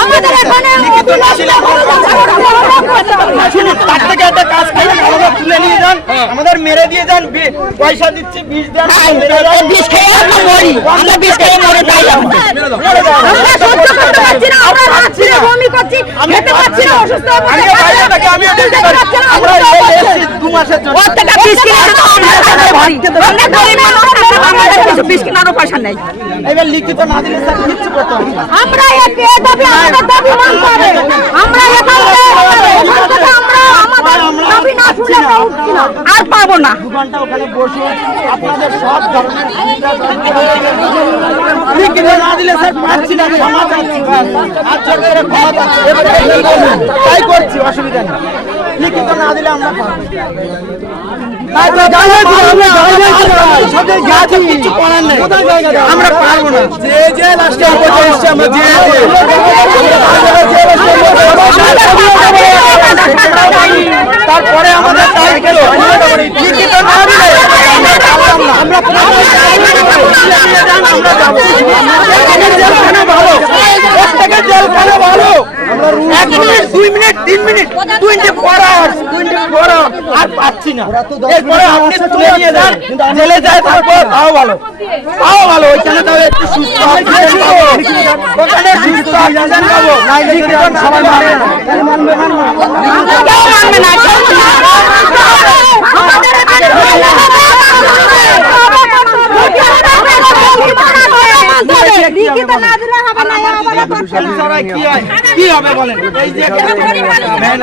আমাদের এখানে আমাদের মেরে দিয়ে যান, পয়সা দিচ্ছি, বিষ দেন, বিষ খেয়ে আমরা মরি, আমরা বিষ খেয়ে মরে তাই আমরা সহ্য করতে পারছি না, আমরা রাত্রি বমি করছি, খেতে পারছি না, অসুস্থ হয়ে পড়ছি, আমি দিতে পারছি না, আমরা এসেছি 2 মাসের জন্য, ওর টাকা বিষ কিনে তো আমরা ভাই আমরা গরিব মানুষ, আমাদের কিছু বিষ কেনারও পয়সা নেই। এবার লিখিত না দিলে স্যার কিচ্ছু করতে হবে না। আমরা এই দাবি আমাদের দাবি মানতে হবে, আমরা এখান থেকে আমরা আমাদের দাবি না শুনলে উঠছি না, আর পাবো না। 2 ঘন্টা ওখানে বসে আপনাদের সব ধরনের লিখিত না দিলে স্যার পাচ্ছি না, ক্ষমা চাচ্ছি, আর সরকারের ক্ষমা চাচ্ছি, তাই করছি, অসুবিধা নেই। লিখিত না দিলে আমরা পাবো আমরা পারবো না, যে লাস্টে আমরা তারপরে আমাদের লিখিত না দিলে আমরা ভালো, এর থেকে জেলখানা ভালো। 1 minute, 2 minute, 3 minute, 24 hours, 24 hours আর পাচ্ছি না। এরপরে আপনি তুলে নিয়ে যান, জেলে যায়, তারপর তাও ভালো, তাও ভালো। ওইখানে তাহলে একটু সুস্থ ওখানে সুস্থ অক্সিজেন পাবো, সবাই মানবে না, মানবে না,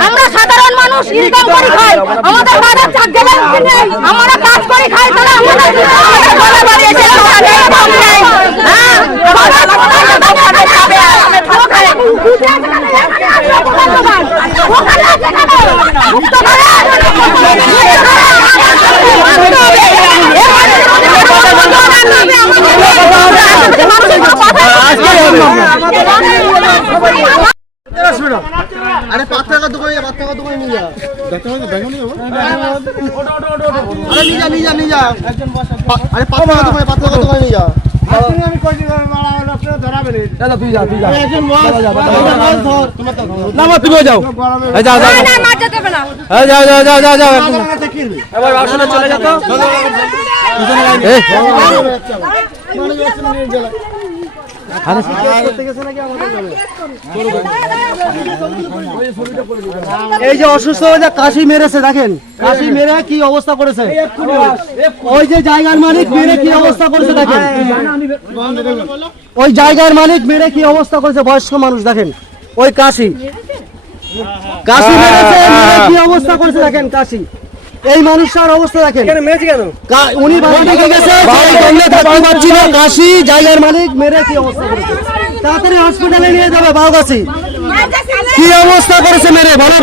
আমরা সাধারণ মানুষ ইনকাম করে খাই, আমাদের বাজার চাক গেলে আমরা কাজ করে খাই, তাহলে আমাদের বাড়ি এসে আরে 5 টাকা দোকানে যা, 5 টাকা দোকানে নিয়ে যা, দেখতে হবে ব্যাংকে নিয়ে যাবো, আরে নিয়ে যা, আরে 5 টাকা দোকানে, 5 টাকা দোকানে নিয়ে যা। আমি কই দিলাম মারা হলো, আপনি ধরাবেন দাদা, তুই যা একজন বস না, মা তুমি যাও, এই যাও না, মার যেতে হবে না, এই যাও এবার আসলে চলে যা তো, এই এই যে অসুস্থ হয়ে যা কাশি মেরেছে, দেখেন কাশি মেরে কি অবস্থা করেছে, ওই যে জায়গার মালিক মেরে কি অবস্থা করেছে, দেখেন ওই জায়গার মালিক মেরে কি অবস্থা করেছে, বয়স্ক মানুষ, দেখেন ওই কাশি মেরেছে, মেরে কি অবস্থা করেছে, দেখেন কাশি, এই মানুষটার অবস্থা দেখেন, উনি বাড়ি থেকে গেছে, থাকতে পারছি না, কাশি জায়গার মালিক মেরে কি অবস্থা করেছে, তাড়াতাড়ি হসপিটালে নিয়ে যাবে বাউগাছি, কি অবস্থা করেছে মেরে, বলো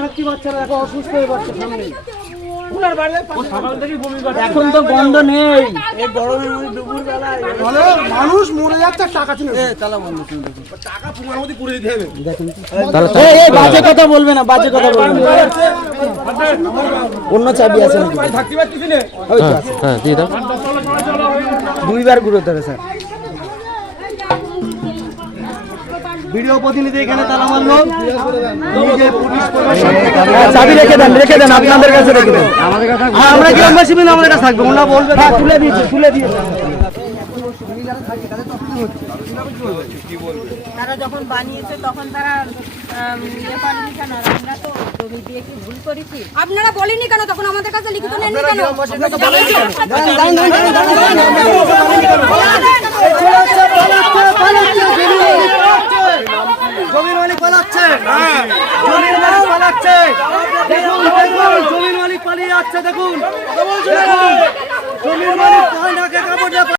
থাকতে পারছে না, এখন অসুস্থ হয়ে পড়ছে সামনে, এখন তো বন্ধ নেই, মানুষ মরে যাচ্ছে, টাকা ছিল টাকা পুরোর মধ্যে পুড়ে দিতে হবে, বাজে কথা বলবে না, বাজে কথা বলবে না, অন্য চাবি আছে থাকতে পারছি না, 2বার ঘুরে ধরে স্যার, ভিডিও প্রতিনিধি এখানে তালা মারলো, নিজে পুলিশ চাবি রেখে দেন আপনাদের কাছে রেখে দেন। আমরা গ্রামবাসী মিলে আমাদের কাছে থাকবে, ওনারা বলবে তুলে দিয়েছে তারা যখন বানিয়েছে তখন তারা ইয়ে করেনি কেন? আর আমরা তো জমি দিয়ে কি ভুল করেছি? আপনারা বলেননি কেন তখন আমাদের কাছে লিখিত নেননি কেন? জমির মালিক পালাচ্ছে, জমির মালিক পালাচ্ছে, দেখুন জমির মালিক পালিয়ে যাচ্ছে, দেখুন জমির মালিক